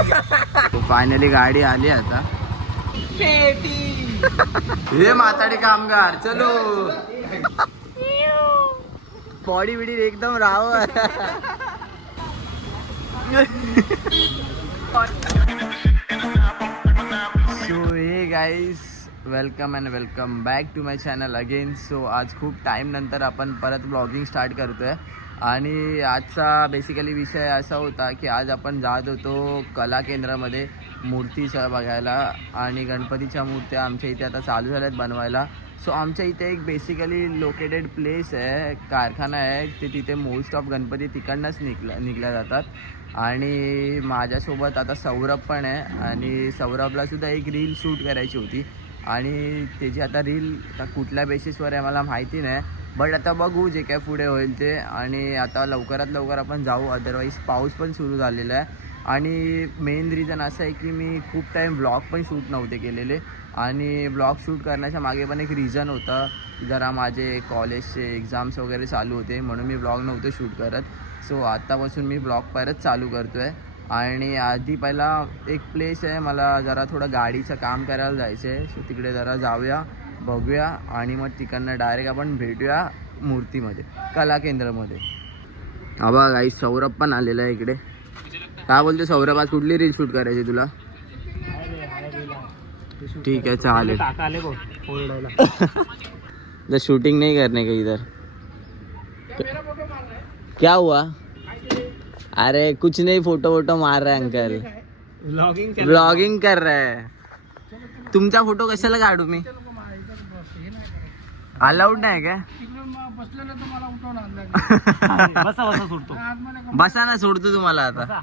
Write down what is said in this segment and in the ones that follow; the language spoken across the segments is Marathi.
फायनली गाडी आली आता. हे माताडी कामगार चलो. बॉडी बिडी एकदम राव. सो हे guys welcome and welcome back to my channel again so आज खूप टाईम नंतर आपण परत ब्लॉगिंग स्टार्ट करतो आहे आणि आजचा बेसिकली विषय असा होता की आज आपण जात होतो कला केंद्रामध्ये मूर्तीचं बघायला आणि गणपतीच्या मूर्त्या आमच्या इथे आता चालू झाल्यात बनवायला. सो आमच्या इथे एक बेसिकली लोकेटेड प्लेस आहे कारखाना आहे ते तिथे मोस्ट ऑफ गणपती तिकडनंच निघल्या निघल्या जातात. आणि माझ्यासोबत आता सौरभ पण आहे आणि सौरभला सुद्धा एक रील शूट करायची होती. आणि त्याची आता रील आता कुठल्या बेसिसवर आहे मला माहिती नाही. बट आता बघू जे काय पुढे होईल ते. आणि आता लवकरात लवकर आपण जाऊ. अदरवाईज पाऊस पण सुरू झालेला आहे. आणि मेन रिझन असं आहे की मी खूप टाईम ब्लॉग पण शूट नव्हते केलेले. आणि ब्लॉग शूट करण्याच्या मागे पण एक रिझन होतं. जरा माझे कॉलेजचे एक्झाम्स वगैरे चालू होते. म्हणून मी ब्लॉग नव्हते शूट करत. सो आत्तापासून मी ब्लॉग परत चालू करतो आहे आणि आधी पहिला एक प्लेस आहे. मला जरा थोडं गाडीचं काम करायला जायचं आहे सो तिकडे जरा जाऊया. बघूया आणि मग तिकडनं डायरेक्ट आपण भेटूया मूर्तीमध्ये कला केंद्रामध्ये हा बघा काही सौरभ पण आलेला आहे इकडे. काय बोलतो सौरभ? आज कुठली रील शूट करायची तुला? ठीक है चालेल. इधर शूटिंग नहीं करने का इधर? क्या हुआ? अरे कुछ नहीं फोटो वोटो मार रहे अंकल. ब्लॉगिंग ब्लॉगिंग कर रहे है. तुमचा फोटो कशाला काढू मी? अलाउड नाही का? बसा बसा सोडतो. बसा ना सोडतो तुम्हाला आता. बसा.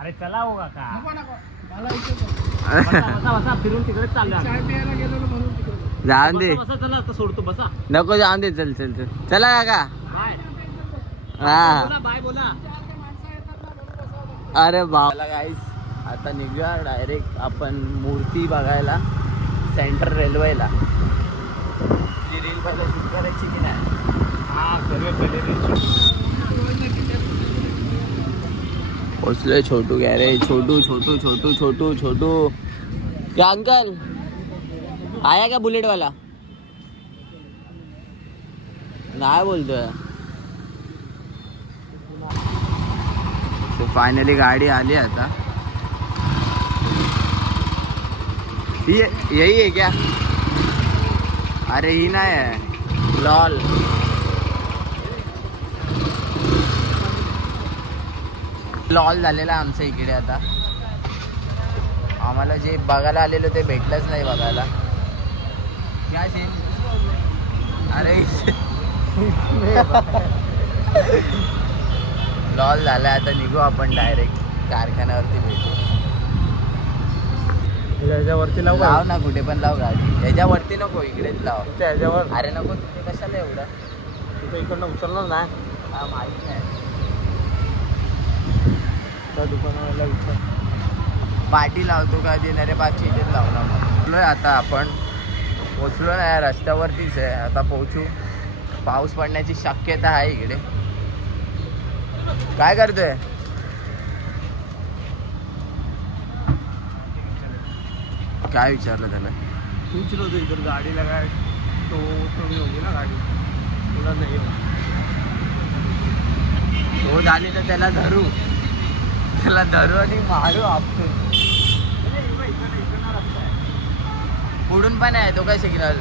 अरे चला हो काका बसा बसा बसा. फिरून तिकडे चाललो जाऊन दे. बसा चला आता सोडतो बसा. नको जाऊन दे चल चल चल. चला काका. बाय. हा. बोला बाय बोला. अरे बाला गाईस आता निघूया डायरेक्ट आपण मूर्ती बघायला सेंट्रल रेल्वेला ती रील पहिला शूट करायची की नाही हा। करूया पहिले रील पोचलोय छोटू गॅरेज छोटू छोटू छोटू छोटू छोटू। क्या अंकल? आया क्या बुलेट वाला? नाही बोलतोय फायनली गाडी आली आता। ये यही है क्या? अरे ही नाही आहे. लॉल. लॉल झालेला आहे आमच्या इकडे आता. आम्हाला जे बघायला आलेलो ते भेटलंच नाही बघायला. काय सीन? अरे. लॉल झाला आता निघू आपण डायरेक्ट कारखान्यावरती भेटू. त्याच्यावरती लावू लाव ना कुठे पण लाव गाडी. त्याच्यावरती नको इकडेच लाव. त्याच्यावर अरे नको तिथे कशाला एवढं? तिथे इकडनं उचलणार ना. हा माहिती नाही. त्या दुकानाला विचार. पाठी लावतो का देणारे पाचशे इथेच लावला मग. आता आपण पोचलो नाही रस्त्यावरतीच आहे. आता पोहोचू. पाऊस पडण्याची शक्यता आहे इकडे. काय करतोय? काय विचारलं त्याला पूछ लो तो इधर गाड़ी लगाए तो तो भी होगी ना गाड़ी. उधर नहीं होगी तो झाली तर त्याला धरू. त्याला धरू आणि मारू आपण पुढून पण आहे तो काय सिग्नल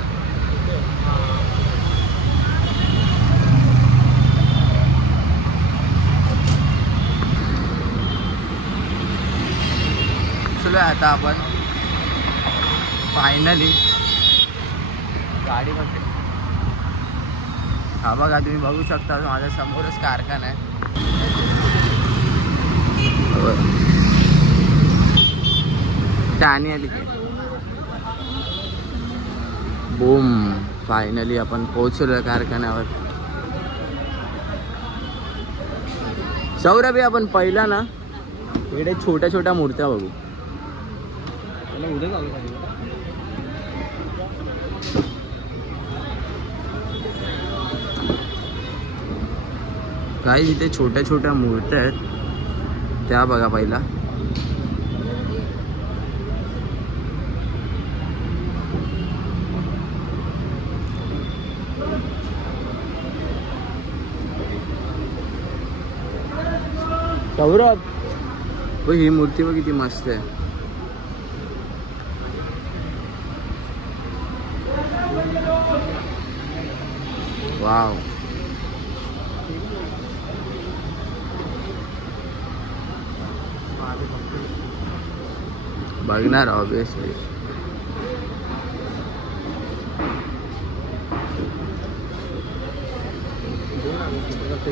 चलो आता आपण. फायनली गाडीमध्ये. हा बघा तुम्ही बघू शकता माझ्या समोरच कारखाना आहे. टाणी आली बूम फायनली आपण पोहोचलो कारखान्यावर. सौरभी आपण पहिला ना इकडे छोट्या छोट्या मूर्त्या बघू. गाइस इथे छोटे छोटे मूर्त आहेत त्या बघा पहिला सौरभ ही मूर्ती बघ किती मस्त आहे वाव बघणार ऑब्विसली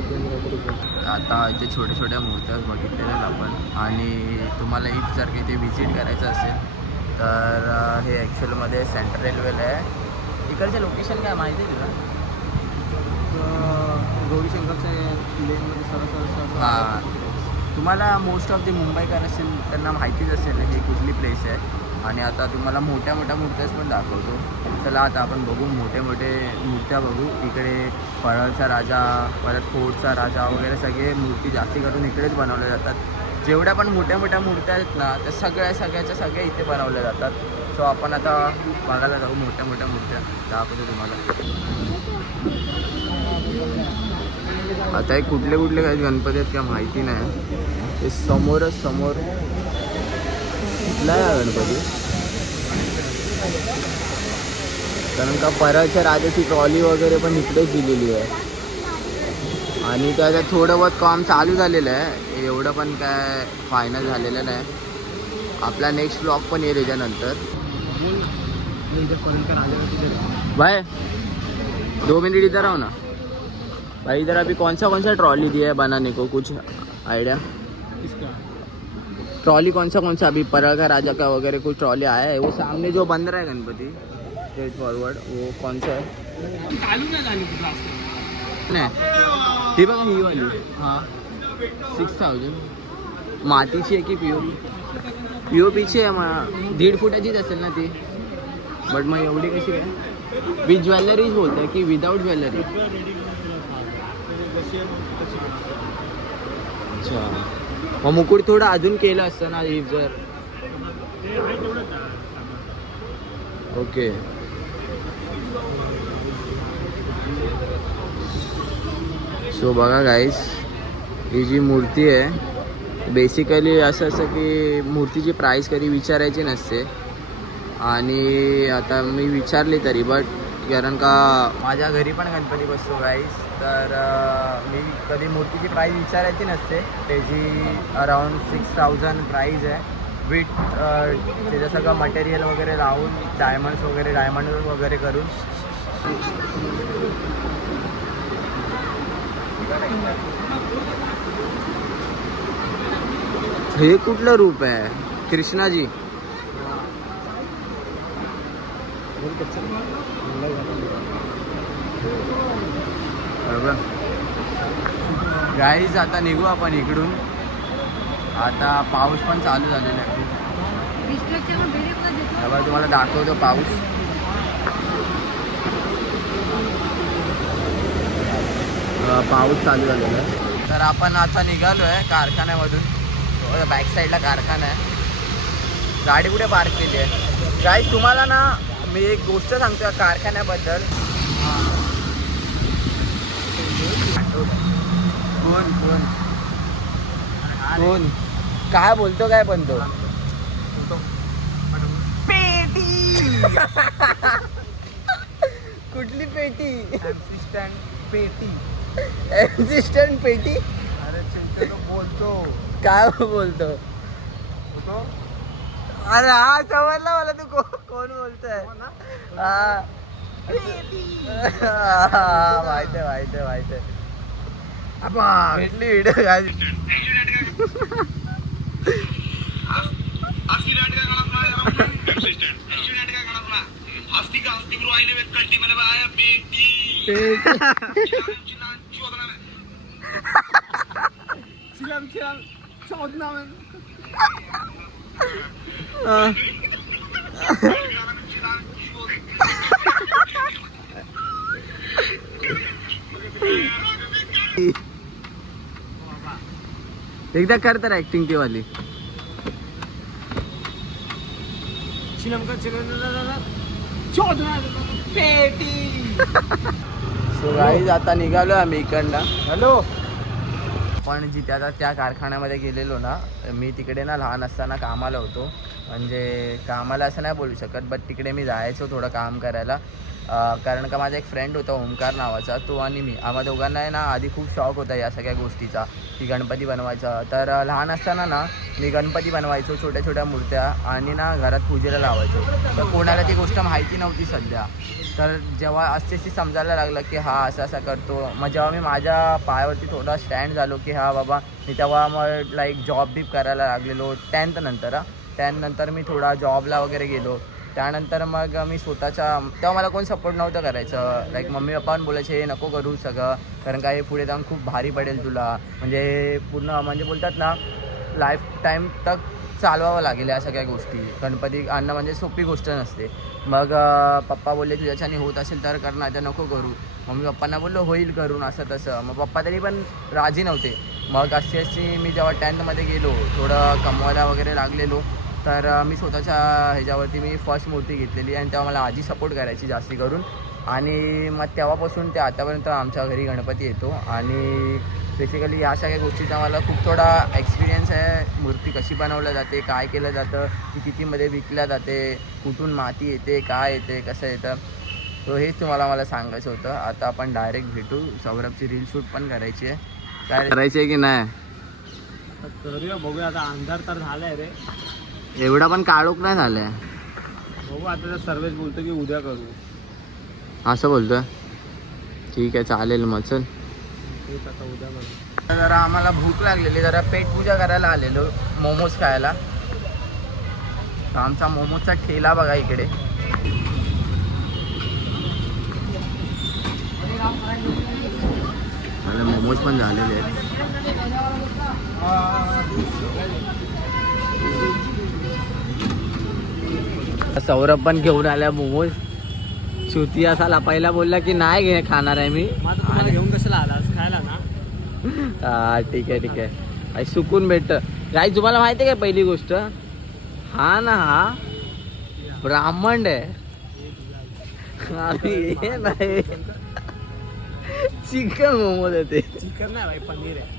आता इथे छोट्या छोट्या मूर्त्या बघितलेल्या आपण आणि तुम्हाला इथे जर इथे व्हिजिट करायचं असेल तर हे ॲक्च्युअलमध्ये सेंट्रल रेल्वेला आहे. इकडचे लोकेशन काय माहिती आहे तुला? गौरी शंकरच्या लेनमध्ये सरळ सरळ हां. तुम्हाला मोस्ट ऑफ दी मुंबईकर असेल त्यांना माहितीच असेल हे कुठली प्लेस आहे. आणि आता तुम्हाला मोठ्या मोठ्या मूर्त्याच पण दाखवतो. चला आता आपण बघू मोठे मोठे मूर्त्या बघू. इकडे परळचा राजा परत फोर्टचा राजा वगैरे सगळे मूर्ती जास्ती करून इकडेच बनवल्या जातात. जेवढ्या पण मोठ्या मोठ्या मूर्त्या आहेत ना त्या सगळ्या सगळ्याच्या सगळ्या इथे बनवल्या जातात. सो आपण आता बघायला जाऊ मोठ्या मोठ्या मूर्त्या. दाखवतो तुम्हाला. आता हे कुठले कुठले काही गणपती आहेत का माहिती नाही. ते समोरच समोर कुठला आहे गणपती? कारण का परळच्या राजाची ट्रॉली वगैरे पण इकडेच दिलेली आहे. आणि त्याच्यात थोडं बहुत काम चालू झालेलं आहे. एवढं पण काय फायनल झालेलं नाही. आपला नेक्स्ट ब्लॉग पण येईल याच्यानंतर. भाई दो मिनट इधर आओ ना. भाई इधर अभी कौन सा कौन सा ट्रॉली दिया है बनाने को? कुछ आइडिया किसका? ट्रॉली कौन सा कौन सा अभी परल का राजा का वगैरह कुछ ट्रॉली आया है? वो सामने जो बन रहा है गणपति स्ट्रेट फॉरवर्ड वो कौन सा है। ही? वाली। हाँ। सिक्स थाउजंड मातीची आहे की पी ओ पी ओ पीची आहे मग दीड फुटाचीच असेल ना ती। बट मग एवढी कशी आहे विथ ज्वेलरीज बोलते की विदाऊट ज्वेलरी अच्छा. मग मुकुट थोडं अजून केलं असतं ना इफ जर. ओके. सो बघा गाईस ही जी मूर्ती आहे बेसिकली असं असं की मूर्तीची प्राईस कधी विचारायची नसते. आणि आता मी विचारली तरी बट कारण का माझ्या घरी पण गणपती बसतो गाईस तर मी कधी मूर्तीची प्राईस विचारायची नसते. त्याची अराऊंड सिक्स थाउजंड प्राईज आहे. विथ त्याचं सगळं मटेरियल वगैरे लावून डायमंड्स वगैरे डायमंड वगैरे करून. हे कुठलं रूप आहे? कृष्णाजी. गाईज आता निघू आपण इकडून. आता पाऊस पण चालू झालेला आहे. खूप तुम्हाला दाखवतो पाऊस. पाऊस चालू झालेला आहे. तर आपण आता निघालो आहे कारखान्यामधून हो, बॅक साईडला कारखाना आहे. गाडी कुठे पार्क केली आहे? गाई तुम्हाला ना मी एक गोष्ट सांगतो कारखान्याबद्दल. कोण कोण? कोण? काय बोलतो काय पण तो? पेटी! कुठली पेटी? असिस्टंट पेटी. असिस्टंट पेटी? अरे तो बोलतो. काय बोलतो? होतो अरे हा समजला मला तू को- कोण बोलतोय? हा हा, माहिती आहे माहिती आहे माहिती അപ്പൊ വലിയ വീട് ছিলাম ছিলাম সব নামেন एकदा कर तर ऍक्टिंग ती वाली. सो गाईज आता निघालो आम्ही इकडनं हॅलो पण जिथे आता त्या कारखान्यामध्ये गेलेलो ना मी तिकडे ना लहान असताना कामाला होतो म्हणजे कामाला असं नाही बोलू शकत बट तिकडे मी जायचो थोडं काम करायला. कारण का माझा एक फ्रेंड होता ओमकार नावाचा तो आणि मी. आम्हा दोघांना आहे ना आधी खूप शॉक होता या सगळ्या गोष्टीचा की गणपती बनवायचा. तर लहान असताना ना मी गणपती बनवायचो छोट्या छोट्या मूर्त्या आणि ना घरात पूजेला लावायचो. तर कोणाला ती गोष्ट माहिती नव्हती सध्या. तर जेव्हा असे समजायला लागलं की हा असं असं करतो. मग जेव्हा मी माझ्या पायावरती थोडा स्टँड झालो की हा बाबा मी तेव्हा मग लाईक जॉब बीब करायला लागलेलो टेन्थनंतर त्यानंतर नंतर मी थोडा जॉबला वगैरे गेलो. त्यानंतर मग मी स्वतःच्या तेव्हा मला कोण सपोर्ट नव्हतं करायचं. लाईक मम्मी पप्पा बोलायचे हे नको करू सगळं कारण का हे पुढे जाऊन खूप भारी पडेल तुला. म्हणजे पूर्ण म्हणजे बोलतात ना लाईफ टाईम तक चालवावं लागेल या सगळ्या गोष्टी. गणपती आणणं म्हणजे सोपी गोष्ट नसते. मग पप्पा बोलले तुझ्याच्याने होत असेल तर कर ना नको करू. मम्मी पप्पांना बोललो होईल करून असं तसं. मग पप्पा तरी पण राजी नव्हते. मग अशी अशी मी जेव्हा टेन्थमध्ये गेलो थोडं कमवायला वगैरे लागलेलो. तर मी स्वतःच्या ह्याच्यावरती मी फर्स्ट मूर्ती घेतलेली आणि तेव्हा मला आजी सपोर्ट करायची जास्ती करून. आणि मग तेव्हापासून ते आतापर्यंत आमच्या घरी गणपती येतो. आणि बेसिकली ह्या सगळ्या गोष्टीचा मला खूप थोडा एक्सपिरियन्स आहे. मूर्ती कशी बनवल्या जाते काय केलं जातं ती कितीमध्ये विकल्या जाते कुठून माती येते काय येते कसं येतं तो हेच तुम्हाला मला सांगायचं होतं. आता आपण डायरेक्ट भेटू. सौरभची रील शूट पण करायची आहे. काय करायची आहे की नाही? करूया बघूया. आता अंधार तर झालाय रे. एवढा पण काळोख नाही झालाय. बघू आता सर्वेच बोलतो की उद्या करू. असं बोलतोय? ठीक आहे चालेल मग चल. जरा आम्हाला भूक लागलेली जरा पेट पूजा करायला आलेलो मोमोज खायला. आमचा मोमोजचा ठेला बघा इकडे. मला मोमोज पण झालेले आहेत. सौरभ पण घेऊन आल्या मोमोज. श्रुती असा पहिला बोलला की नाही घे खाणार आहे मी. घेऊन कशाला आलास खायला ना? हा ठीक आहे ठीक आहे. सुकून भेटत. गाई तुम्हाला माहिती आहे का पहिली गोष्ट? हा ना हा. ब्राह्मण आहे. नाही. चिकन मोमोज आहे ते. चिकन नाही पनीर आहे.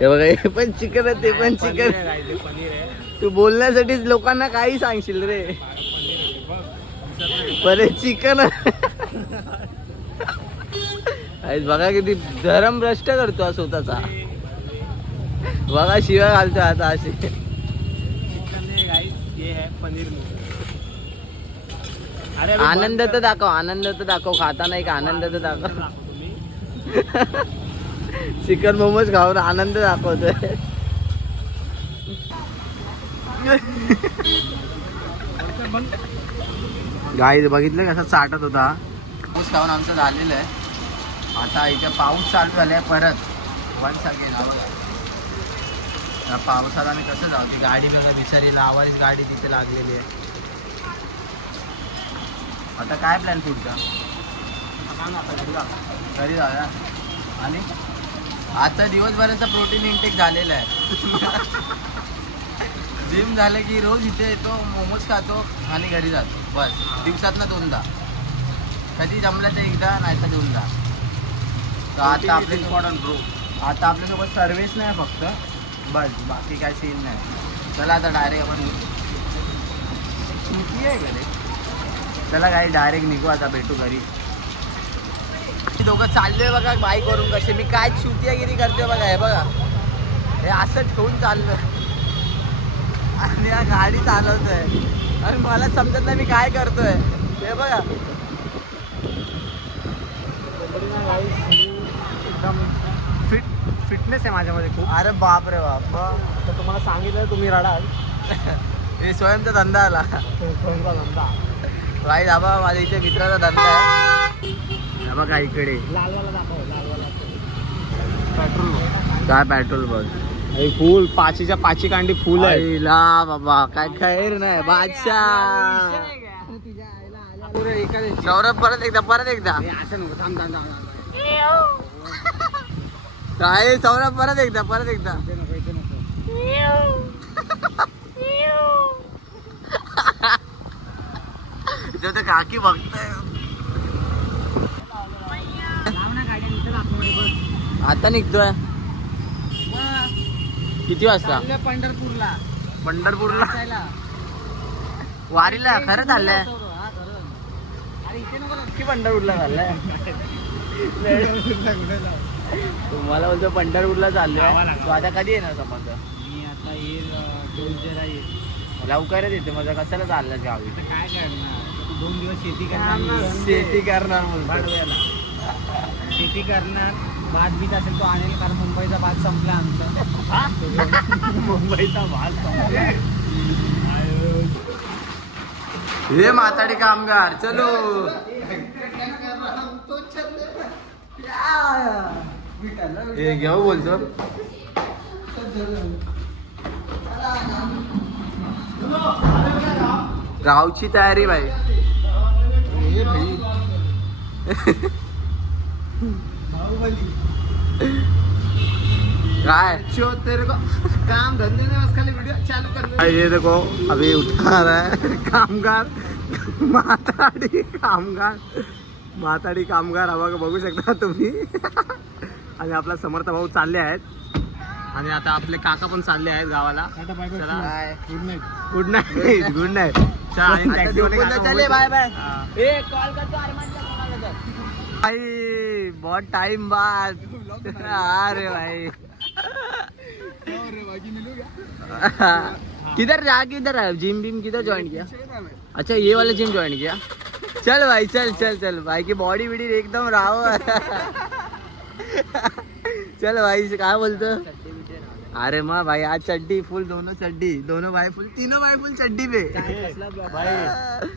हे बघा हे पण चिकन आहे ते पण चिकन. पनीर आहे. तू बोलण्यासाठीच लोकांना काही सांगशील रे. बरे चिकन. बघा किती धरम भ्रष्ट करतो हा स्वतःचा. बघा शिवाय घालतो आता असे. आनंद तर दाखव आनंद तर दाखव खाता नाही का आनंद तर दाखव. चिकन मोमोज खाऊन आनंद दाखवतोय. गाई बघितलं कसं चाटत होता. पाऊस खाऊन आमचं झालेलं आहे. आता इथे पाऊस चालू झालाय परत. वन सेकंड या पावसात आम्ही कसं जाऊ? ती गाडी बघा बिचारी लावायची गाडी तिथे लागलेली आहे. आता काय प्लॅन पुढचा? घरी जाऊया. आणि आजचा दिवसभराचा प्रोटीन इंटेक झालेला आहे. जिम झालं की रोज इथे येतो मोमोज खातो आणि घरी जातो. बस. दिवसातनं दोनदा. कधी जमलं तर एकदा नाही तर दोनदा. तर आता आपले ब्रो आता आपल्यासोबत सर्व्हिस नाही फक्त. बस. बाकी काय सीन नाही. चला आता डायरेक्ट आपण किती आहे घरी? चला काही डायरेक्ट निघू आता भेटू घरी. दोघं चाललोय बघा बाईक वरून कसे. मी काय चुतियागिरी करतोय बघा हे बघा. हे असं ठेवून चाललोय. आणि या गाडी चालवतोय. आणि मला समजत नाही मी काय करतोय. हे बघा. एकदम फिट फिटनेस आहे माझ्यामध्ये खूप. अरे बाप. रे बाप तर तुम्हाला सांगितलं तुम्ही रडाल. हे स्वयंचा धंदा आला. कोणता धंदा भाई दाबा माझ्या इथे मित्राचा धंदा आहे. हे बघा इकडे. लालवाला दाखव लालवाला. पेट्रोल काय पेट्रोल बघ. फुल पाचीच्या पाची कांडी फुल आहे. आईला बाबा काय खैर नाही बादशाह. सौरभ परत एकदा परत एकदा. काय सौरभ परत एकदा परत एकदा. जो ते काकी बघताय. आता निघतोय. किती वाजता? चाललोय पंढरपूरला. पंढरपूरला? जायला. वारीला खरं चाललंय. हा, खरं. अरे इथे नको लागू. की पंढरपूरला चाललंय. तुम्हाला बोलतो पंढरपूरला चाललोय. तू आता कधी येणार समज मी आता येईल ट्युजडेला येईल. लवकरच येते माझं कशाला चाललं गावी? आता काय करणार? आता दोन दिवस शेती करणार शेती करणार. भाडव्याला. शेती करणार. भात बीत असेल तो आणेल कारण मुंबईचा भात संपला आमचा. मुंबईचा भात हे माताडी कामगार चलो. हे घेऊ बोलतो. गावची तयारी भाई. काय? तेरे को काम धंधे में बस खाली वीडियो चालू कर ये देखो अभी उठा रहा है कामगार। माताडी कामगार। माताडी कामगार हा बघा बघू शकता तुम्ही। आणि आपला समर्थ भाऊ चालले आहेत. आणि आता आपले काका पण चालले आहेत गावाला. Good night good night good night चले बाय बाय. भाई बहुत टाइम बाद। अरे भाई। किधर जा किधर है? जिम बिम किधर ज्वाइन किया? अच्छा ये वाला जिम ज्वाइन किया? चल भाई चल चल चल। भाई की बॉडी बिडी एकदम राहो चल भाई काय बोलतो अरे माँ भाई आज चड्डी फुल दोनों चड्डी। दोनों भाई फुल तीनों भाई फुल चड्डी पे।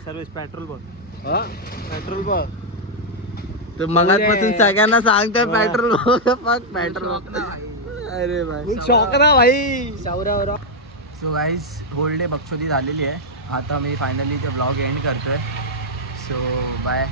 सर्विस पेट्रोल बघ पेट्रोल बघ तर मगापासून सगळ्यांना सांगतोय हा. पेट्रोल मग पेट्रोल अरे भाई. शौक ना भाई. सो गाईज होल डे बक्षोदी झालेली आहे. आता मी फायनली ते ब्लॉग एंड करतोय. So bye